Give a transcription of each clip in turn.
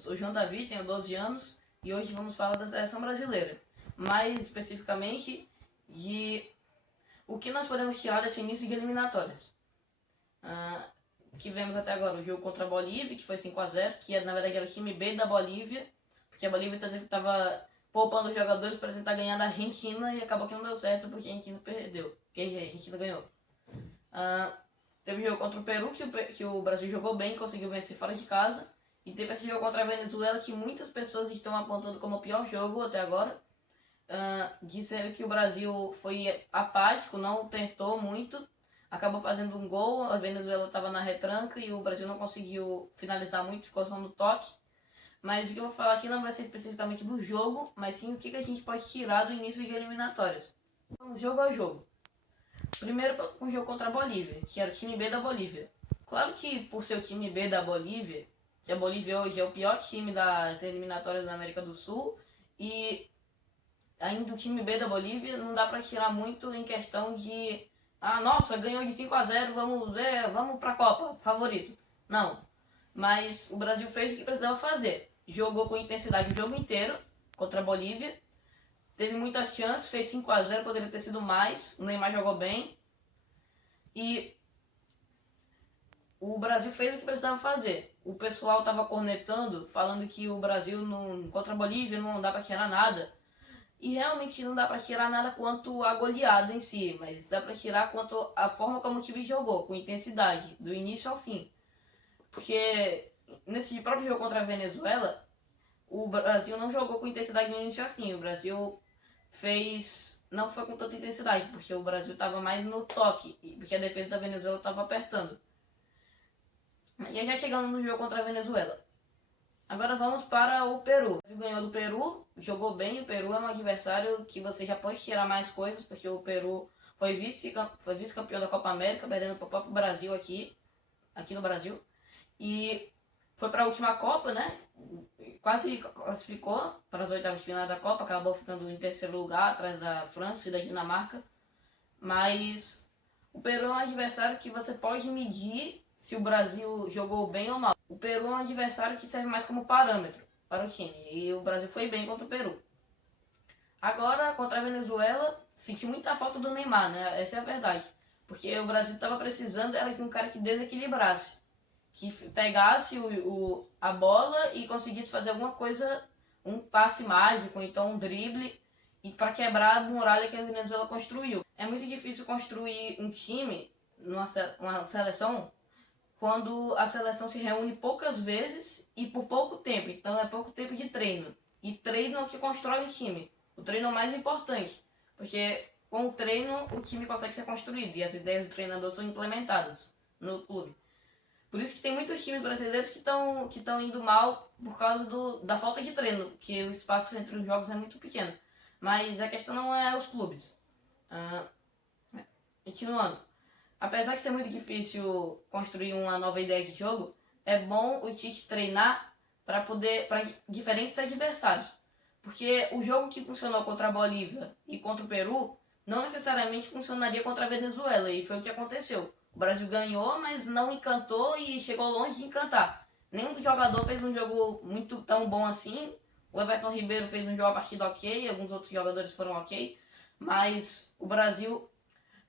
Eu sou o João Davi, tenho 12 anos e hoje vamos falar da seleção brasileira. Mais especificamente de o que nós podemos tirar desse início de eliminatórias. Que vemos até agora o jogo contra a Bolívia, que foi 5-0, que na verdade era o time B da Bolívia, porque a Bolívia estava poupando os jogadores para tentar ganhar da Argentina e acabou que não deu certo porque a Argentina perdeu, porque a Argentina ganhou. Teve o jogo contra o Peru, que o Brasil jogou bem, conseguiu vencer fora de casa. E teve esse jogo contra a Venezuela, que muitas pessoas estão apontando como o pior jogo até agora. Dizendo que o Brasil foi apático, não tentou muito. Acabou fazendo um gol, a Venezuela estava na retranca e o Brasil não conseguiu finalizar muito, ficou só no toque. Mas o que eu vou falar aqui não vai ser especificamente do jogo, mas sim o que a gente pode tirar do início de eliminatórias. Vamos jogo a jogo. Primeiro o jogo contra a Bolívia, que era o time B da Bolívia. Claro que por ser o time B da Bolívia, que a Bolívia hoje é o pior time das eliminatórias da América do Sul, e ainda o time B da Bolívia não dá para tirar muito em questão de nossa, ganhou de 5-0, vamos pra Copa, favorito. Não, mas o Brasil fez o que precisava fazer. Jogou com intensidade o jogo inteiro contra a Bolívia. Teve muitas chances, fez 5-0, poderia ter sido mais. O Neymar jogou bem. E o Brasil fez o que precisava fazer. O pessoal estava cornetando, falando que o Brasil contra a Bolívia não dá para tirar nada. E realmente não dá para tirar nada quanto a goleada em si, mas dá para tirar quanto a forma como o time jogou, com intensidade, do início ao fim. Porque nesse próprio jogo contra a Venezuela, o Brasil não jogou com intensidade do início ao fim. O Brasil não foi com tanta intensidade, porque o Brasil estava mais no toque, porque a defesa da Venezuela estava apertando. E já chegamos no jogo contra a Venezuela. Agora vamos para o Peru. O Brasil ganhou do Peru, jogou bem. O Peru é um adversário que você já pode tirar mais coisas, porque o Peru foi vice-campeão da Copa América, perdendo para o próprio Brasil aqui no Brasil. E foi para a última Copa, né? Quase classificou para as oitavas de final da Copa, acabou ficando em terceiro lugar, atrás da França e da Dinamarca. Mas o Peru é um adversário que você pode medir se o Brasil jogou bem ou mal. O Peru é um adversário que serve mais como parâmetro para o time, e o Brasil foi bem contra o Peru. Agora, contra a Venezuela, senti muita falta do Neymar, né? Essa é a verdade. Porque o Brasil estava precisando era de um cara que desequilibrasse, que pegasse a bola e conseguisse fazer alguma coisa, um passe mágico, então um drible, e para quebrar a muralha que a Venezuela construiu. É muito difícil construir um time, uma seleção, quando a seleção se reúne poucas vezes e por pouco tempo. Então é pouco tempo de treino. E treino é o que constrói o time. O treino é o mais importante, porque com o treino o time consegue ser construído e as ideias do treinador são implementadas no clube. Por isso que tem muitos times brasileiros que estão indo mal por causa da falta de treino, que o espaço entre os jogos é muito pequeno. Mas a questão não é os clubes. Continuando. Apesar de ser muito difícil construir uma nova ideia de jogo, é bom o Tite treinar para diferentes adversários. Porque o jogo que funcionou contra a Bolívia e contra o Peru não necessariamente funcionaria contra a Venezuela, e foi o que aconteceu. O Brasil ganhou, mas não encantou e chegou longe de encantar. Nenhum jogador fez um jogo muito tão bom assim. O Everton Ribeiro fez um jogo a partida ok, alguns outros jogadores foram ok, mas o Brasil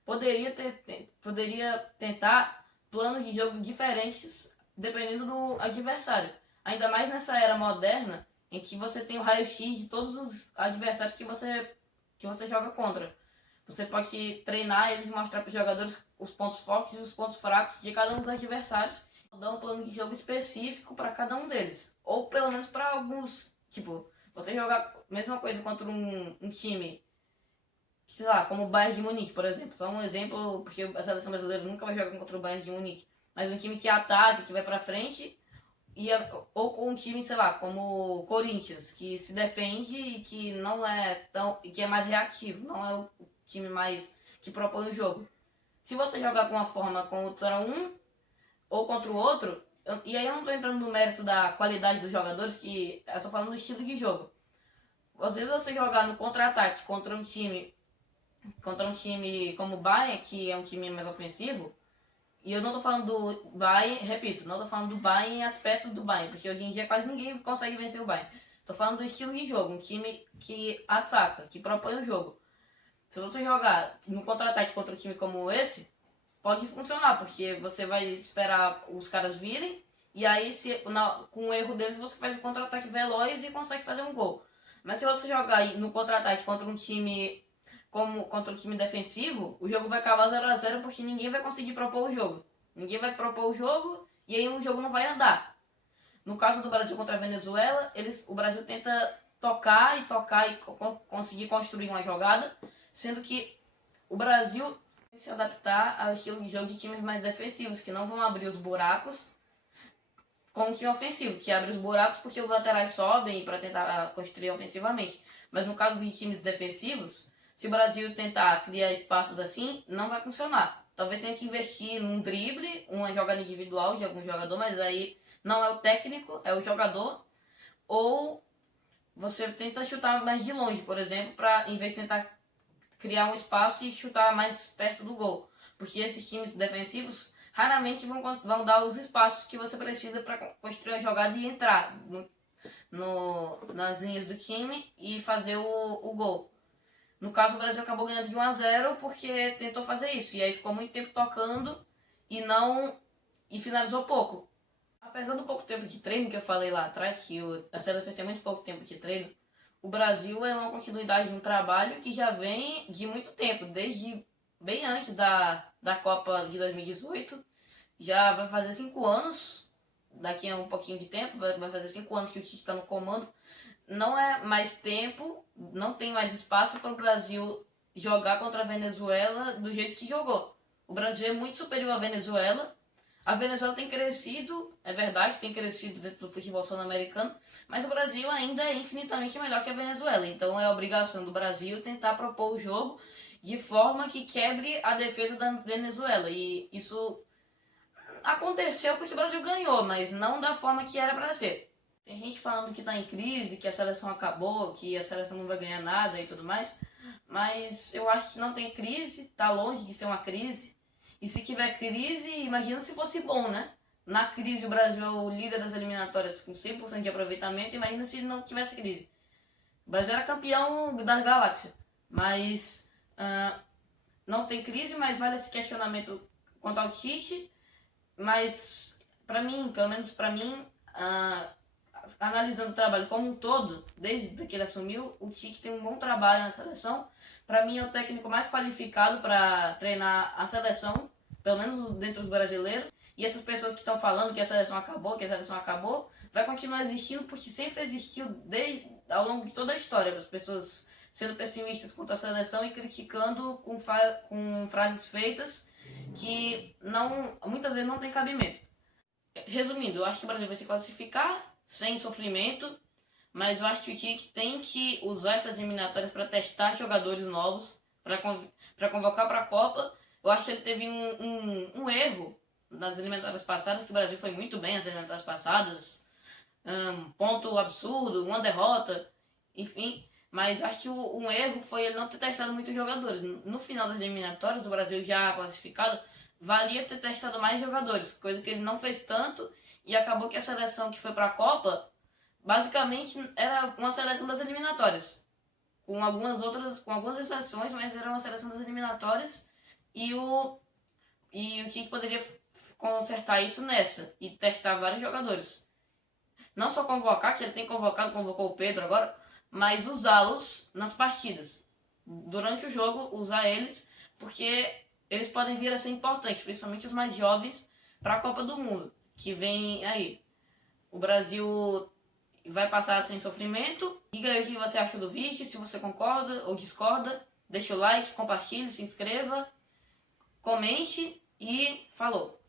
poderia tentar planos de jogo diferentes dependendo do adversário. Ainda mais nessa era moderna em que você tem o raio-x de todos os adversários que você joga contra. Você pode treinar eles e mostrar para os jogadores os pontos fortes e os pontos fracos de cada um dos adversários. Dar um plano de jogo específico para cada um deles. Ou pelo menos para alguns. Tipo, você jogar a mesma coisa contra um time, sei lá, como o Bayern de Munique, por exemplo. Só um exemplo, porque a seleção brasileira nunca vai jogar contra o Bayern de Munique. Mas um time que ataca, que vai pra frente, ou com um time, sei lá, como o Corinthians, que se defende e que não é que é mais reativo, não é o time mais que propõe o jogo. Se você jogar com uma forma contra um ou contra o outro, e aí eu não tô entrando no mérito da qualidade dos jogadores, que eu tô falando do estilo de jogo. Às vezes você jogar no contra-ataque contra um time como o Bayern, que é um time mais ofensivo, E eu não tô falando do Bayern, repito, não tô falando do Bayern e as peças do Bayern, porque hoje em dia quase ninguém consegue vencer o Bayern. Tô falando do estilo de jogo, um time que ataca, que propõe o jogo. Se você jogar no contra-ataque contra um time como esse, pode funcionar, porque você vai esperar os caras virem, e aí com o erro deles você faz um contra-ataque veloz e consegue fazer um gol. Mas se você jogar no contra-ataque contra um time contra um time defensivo, o jogo vai acabar 0 a 0 porque ninguém vai conseguir propor o jogo. Ninguém vai propor o jogo e aí o jogo não vai andar. No caso do Brasil contra a Venezuela, o Brasil tenta tocar e conseguir construir uma jogada, sendo que o Brasil tem que se adaptar ao estilo de jogo de times mais defensivos, que não vão abrir os buracos com um time ofensivo, que abre os buracos porque os laterais sobem para tentar construir ofensivamente. Mas no caso de times defensivos, se o Brasil tentar criar espaços assim, não vai funcionar. Talvez tenha que investir num drible, uma jogada individual de algum jogador, mas aí não é o técnico, é o jogador. Ou você tenta chutar mais de longe, por exemplo, para em vez de tentar criar um espaço e chutar mais perto do gol. Porque esses times defensivos raramente vão dar os espaços que você precisa para construir a jogada e entrar nas linhas do time e fazer o gol. No caso, o Brasil acabou ganhando de 1 a 0 porque tentou fazer isso. E aí ficou muito tempo tocando e finalizou pouco. Apesar do pouco tempo de treino que eu falei lá atrás, que as seleções têm muito pouco tempo de treino, o Brasil é uma continuidade de um trabalho que já vem de muito tempo, desde bem antes da Copa de 2018. Já vai fazer 5 anos, daqui a um pouquinho de tempo, vai fazer 5 anos que o Tite está no comando. Não é mais tempo, não tem mais espaço para o Brasil jogar contra a Venezuela do jeito que jogou. O Brasil é muito superior à Venezuela. A Venezuela tem crescido, é verdade, tem crescido dentro do futebol sul-americano, mas o Brasil ainda é infinitamente melhor que a Venezuela. Então é obrigação do Brasil tentar propor o jogo de forma que quebre a defesa da Venezuela. E isso aconteceu porque o Brasil ganhou, mas não da forma que era para ser. Tem gente falando que tá em crise, que a seleção acabou, que a seleção não vai ganhar nada e tudo mais, mas eu acho que não tem crise, tá longe de ser uma crise. E se tiver crise, imagina se fosse bom, né? Na crise o Brasil é o líder das eliminatórias com 100% de aproveitamento, imagina se não tivesse crise. O Brasil era campeão das galáxias, mas não tem crise, mas vale esse questionamento quanto ao Tite. Mas pra mim, pelo menos pra mim, analisando o trabalho como um todo, desde que ele assumiu, o Tite tem um bom trabalho na seleção. Para mim é o técnico mais qualificado para treinar a seleção, pelo menos dentre os brasileiros. E essas pessoas que estão falando que a seleção acabou, vai continuar existindo porque sempre existiu ao longo de toda a história. As pessoas sendo pessimistas quanto à seleção e criticando com frases feitas que muitas vezes não tem cabimento. Resumindo, eu acho que o Brasil vai se classificar sem sofrimento, mas eu acho que o Tite tem que usar essas eliminatórias para testar jogadores novos, para convocar para a Copa. Eu acho que ele teve um erro nas eliminatórias passadas, que o Brasil foi muito bem nas eliminatórias passadas, ponto absurdo, uma derrota, enfim. Mas acho que um erro foi ele não ter testado muitos jogadores. No final das eliminatórias, o Brasil já classificado, valia ter testado mais jogadores, coisa que ele não fez tanto, e acabou que a seleção que foi para a Copa basicamente era uma seleção das eliminatórias, com algumas exceções, mas era uma seleção das eliminatórias, e o Tite poderia consertar isso nessa e testar vários jogadores. Não só convocar, que ele tem convocou o Pedro agora, mas usá-los nas partidas. Durante o jogo, usar eles, porque eles podem vir a ser importantes, principalmente os mais jovens, para a Copa do Mundo, que vem aí. O Brasil vai passar sem sofrimento. Diga aí o que você acha do vídeo, se você concorda ou discorda. Deixa o like, compartilhe, se inscreva, comente e falou!